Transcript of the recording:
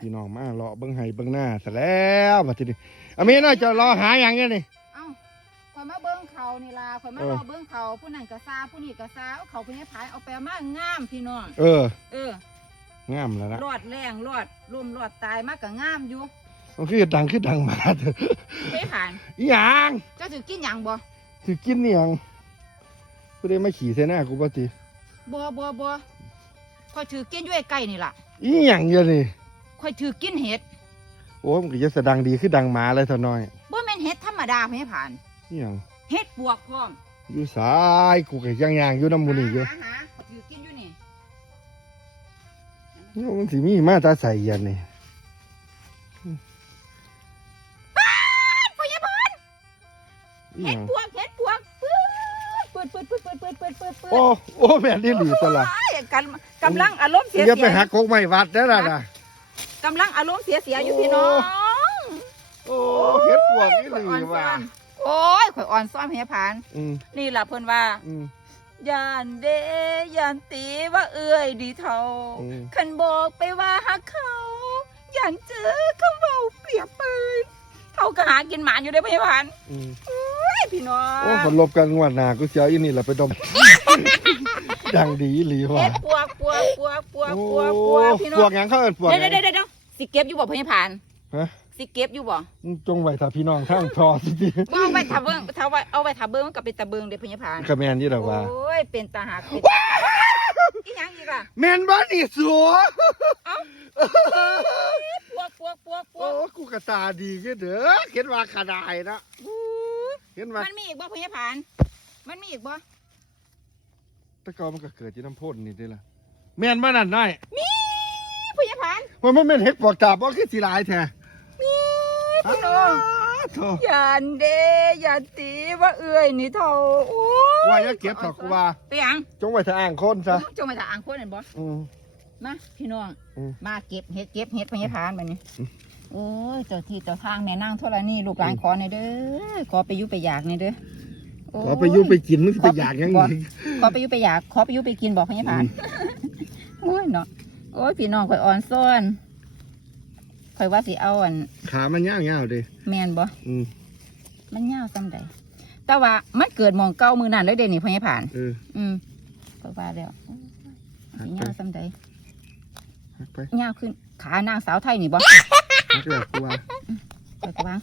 พี่น้องมาเลาะเบิ่งไห้เบิ่งหน้าซะแล้วบัดทีนี้อามีน้อยจะรอหาหยังกันนี่ เอ้าข่อยมาเบิ่งเขานี่ล่ะข่อยมาเออ รอเบิ่งเขาผู้นั้นก็ซาผู้นี้ก็ซาเอาเขาไปให้ผายเอาไปมางามพี่น้อง เออเอองามแล้วนะรอดแรงรอดร่มรอดตายมากก็งามอยู่มันคือดังคือดังมาเถอะไปผ่านอีหยังเจ้าถือกินหยังบ่สิกินนี่หยังกูได้มาขี่ใส่หน้ากูบ่ติบ่บ่บ่ข่อยถือกินอยู่ไอ้ไก่นี่ล่ะอีหยังเดี๋ยอะนี่ ข่อยถือกินเห็ดโอ้มันก็จะแสดังดีคือดังหมาเลยเท่าน้อยบ่แม่นเห็ดธรรมดาเพิ่นให้ผ่านอีหยังเห็ดปวกพร้อมอยู่สายกูก็ย่างๆอยู่น้ำหมูนี่อยู่หาหาข่อยถือกินอยู่นี่โอ้มันสิมีมาตาใส่ยันนี่พยาบาลอีหเห็ยัดงปวกเห็ดปวกปืดปืดปืดปืดปืดปืดปืดปืดโอ้โอ้แม่นดีหลีซะละ โอ้ยกำกำลังอารมณ์เสียอย่าเสีไปยหักโกกไม้วัดเด้อล่ะนะ กำลังอารมณ์เสียเสียอยู่พี่น้องโอ้เฮ็ดปวกนี่หลีข่อยอ่อนซ้ว่ะอนโอ้ยข่อยอ่อนซ้อนพยาบาลอืมนี่ล่ะเพิ่นว่าอืม ยานเดยานตีว่าเอื้อยดีเท่าอืม คันบอกไปว่าฮักเขายานเจอคำเบาเปรียบเปยเขาก็หากินหมาอยู่ได้อพยาบาลอืมเฮ้ยพี่น้องโอ้คนลบกันงวดหน้ากูเสียอีนี่ล่ะไปดม ดังดีอีหลีว่ะเฮ็ดปวกปวกปวกปวกโอ้ปวกปวกพี่น้ปอวงกหยังเขาเอิ้นปวกหเดี๋ยัยวงเดี๋ยวเดี๋ยวเดี๋ยว สิเก็บอยู่บ่พยาบาลฮะสิเก็บอยู่บ่มึงจงไว้ถ้าพี่น้องทางทอสิติบ่เอาไปทาเบิ่งถ้าว่าเอาไปทาเบิ่งมันก็เป็นตาเบิ่งเด้อพยาบาลก็แม่นอยู่ดอกว่าโอ้ยเป็นตาหักเป็นอีหยังอีกล่ะแม่นบ่นี่สัวปวกปวกปวกปวโอ้กกูก็ตาดีคือเด้อเห็นว่าขนาดนะอู้เห็นว่ามันมีอีกบ่พยาบาลมันมีอีกบ่แตะกอนมันก็เกิดที่น้ำพ่นนี่เด้ล่ะแม่นบ่นั่นน้อยมีพ ยาบาลว่ามันแม่นเฮ็ดปวกตาบ่คือสิหลายแท้มีพี่น้องโธ่ยันเดยันตีว่าเอื้อยนี่เท่าโอ้ยว่าอย่าเก็บดอกกูว่า ไปหยังจงไว้ถ้าอ่างคนซะจงมาถาอ่างคนเห็นบ่อืม มาพี่น้องอืม มาเก็บเห็ดเก็บเห็ดพญาพานแบบนี้อืมโอ้ยเจ้าที่เจ้าทางแม่นางเท่าไรนี่ลูกหลานอืมขอหน่อยเด้อขอไปอยุไปอยากหน่อยเด้อโขอไปอยู่ไปกินมึงสิไปอยากหยังบ่อีก ขอไปอยุไปอยากขอไปอยุไปกินบอกพญาพานโอ้ยเนาะ โอ้ยพี่น้องข่อยอ่อนซ้อนข่อยว่าสิเอาอันขามันยาวๆเด้แมนบ่อืมมันยาวซ้ำใดแต่ว่ามันเกิดหมองเก้ามือนั่นเลยเด้นี่พญาพาน เอออืมข่อยว่าแล้วสิยาวซ้ำใดหักไปยาวขึ้น ขานางสาวไทยนี่บ่ หักแล้วกูว่า ข่อยก็ว่า